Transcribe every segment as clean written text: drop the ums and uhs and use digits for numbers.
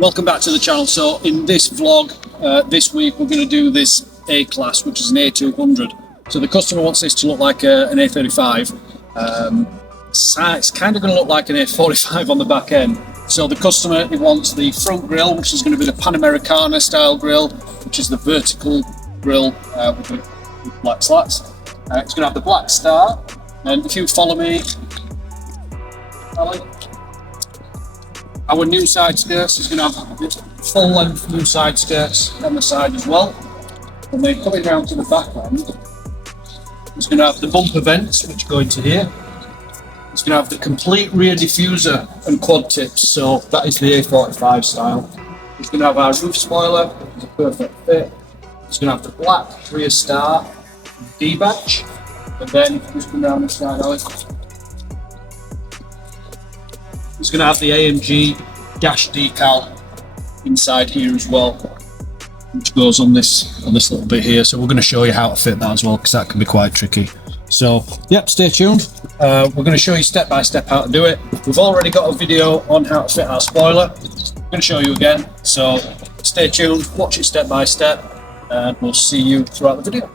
Welcome back to the channel. So in this vlog this week we're going to do this A-Class, which is an A200. So the customer wants this to look like an A35. It's kind of going to look like an A45 on the back end. So the customer, he wants the front grille, which is going to be the Panamericana style grille, which is the vertical grille with black slats. It's going to have the black star, and if you follow me, Ali, our new side skirts is going to have full length new side skirts on the side as well. And then coming down to the back end, it's going to have the bumper vents which go into here. It's going to have the complete rear diffuser and quad tips, so that is the A45 style. It's going to have our roof spoiler, it's a perfect fit. It's going to have the black rear star, D badge, and then if you just come down this side, Alex, it's going to have the AMG dash decal inside here as well, which goes on this little bit here. So we're going to show you how to fit that as well, because that can be quite tricky. So yep, stay tuned. We're going to show you step by step how to do it. We've already got a video on how to fit our spoiler. I'm going to show you again. So stay tuned, watch it step by step, and we'll see you throughout the video.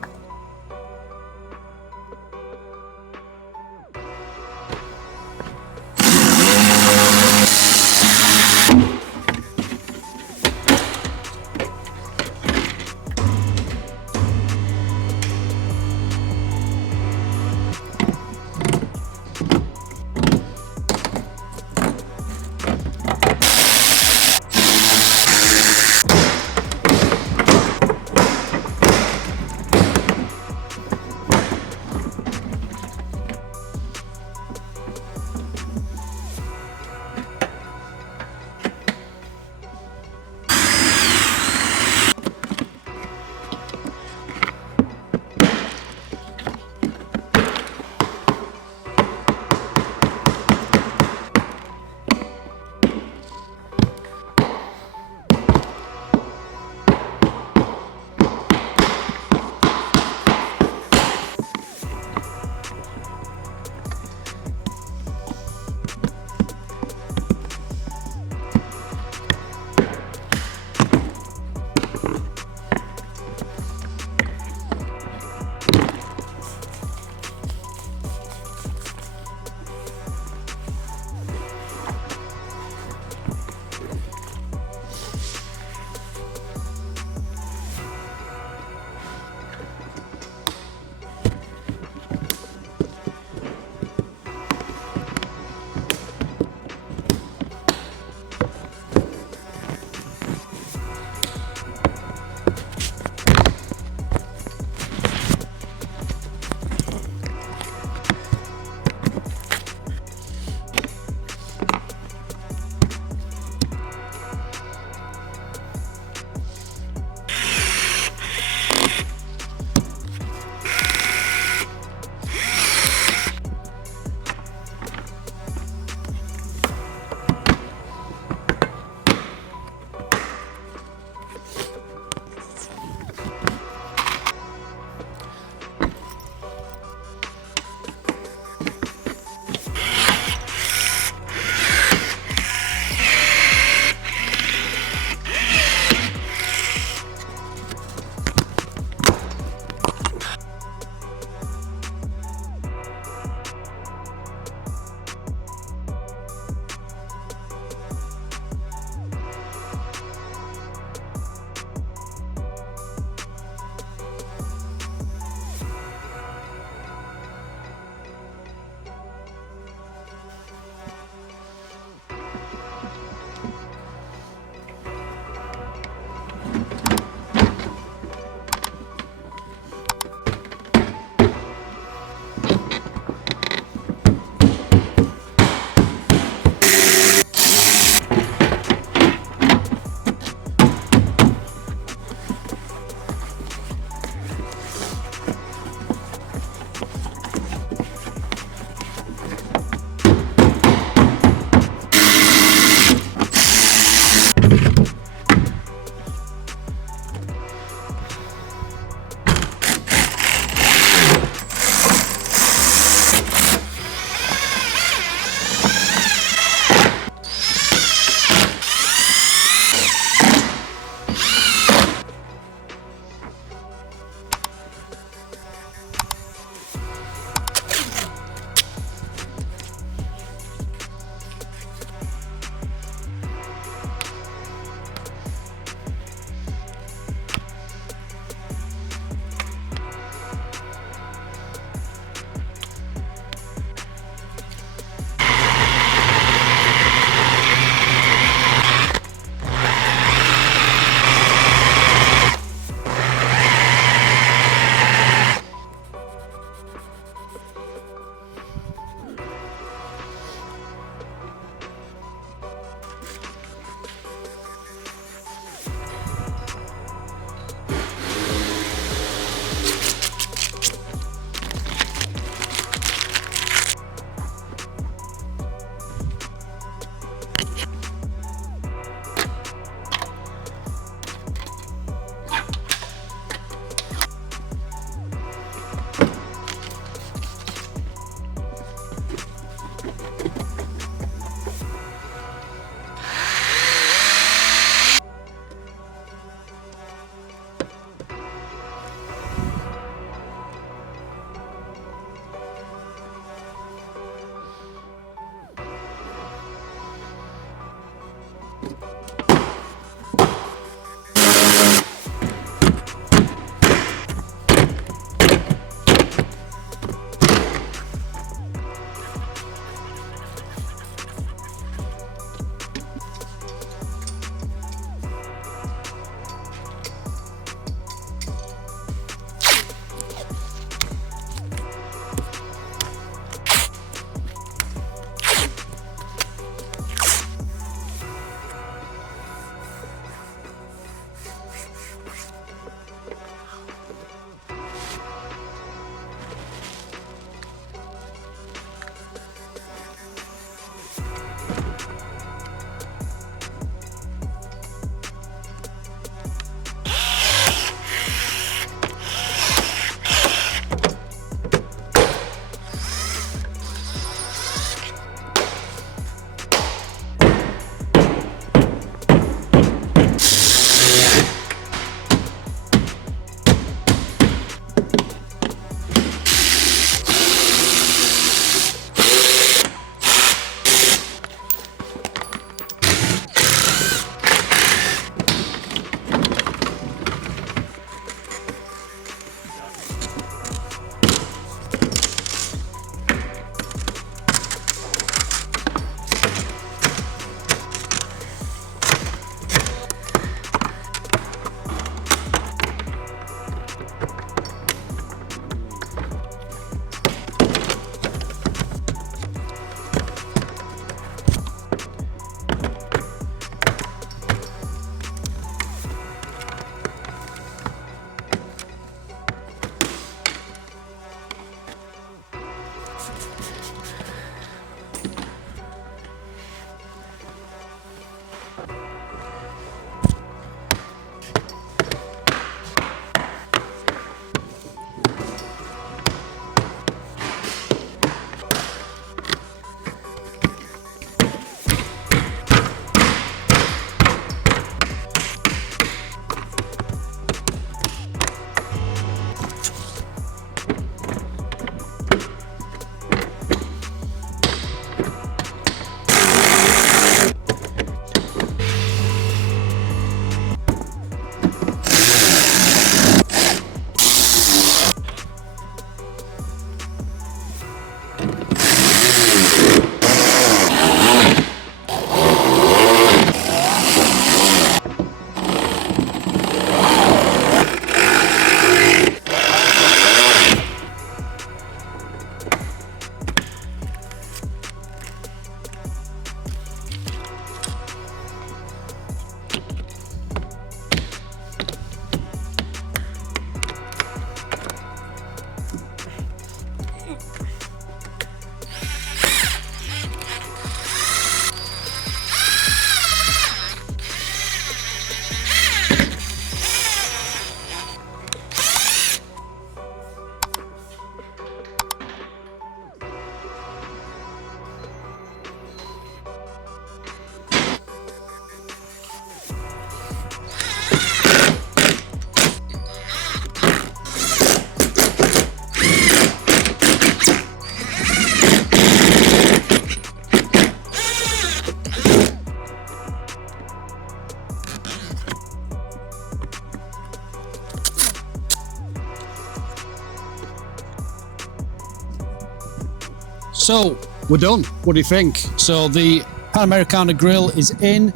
So we're done. What do you think? So the Panamericana grille is in.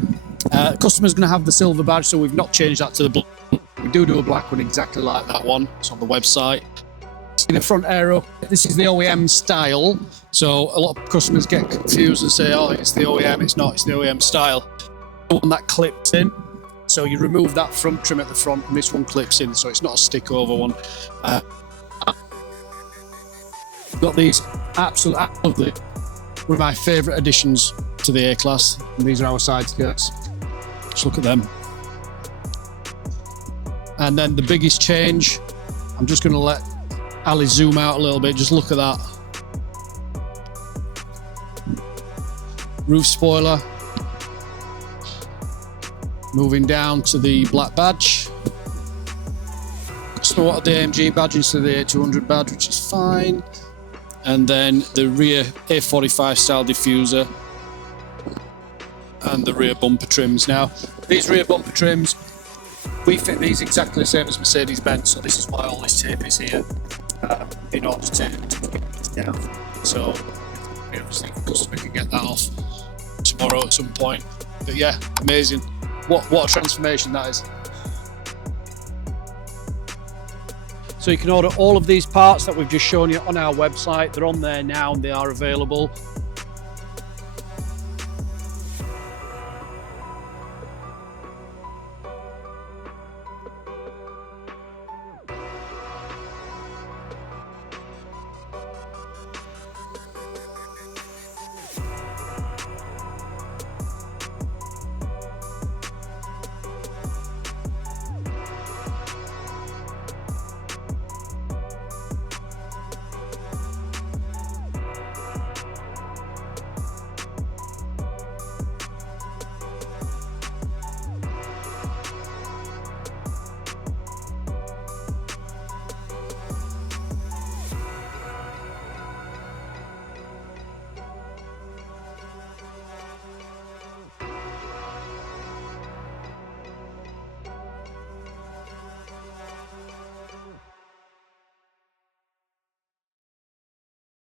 Customer's going to have the silver badge, so we've not changed that to the black. We do a black one exactly like that one. It's on the website. See the front aero. This is the OEM style. So a lot of customers get confused and say, oh, it's the OEM. It's not. It's the OEM style. The one that clips in. So you remove that front trim at the front, and this one clips in, so it's not a stick over one. Got these absolutely one of my favourite additions to the A-Class. And these are our side skirts. Just look at them. And then the biggest change, I'm just going to let Ali zoom out a little bit. Just look at that. Roof spoiler. Moving down to the black badge. Customer wanted the AMG badge instead of the A200 badge, which is fine. And then the rear A45 style diffuser and the rear bumper trims. Now, these rear bumper trims, we fit these exactly the same as Mercedes-Benz, so this is why all this tape is here, in order to get it down. So, obviously, the customer can get that off tomorrow at some point. But yeah, amazing. What a transformation that is. So you can order all of these parts that we've just shown you on our website. They're on there now and they are available.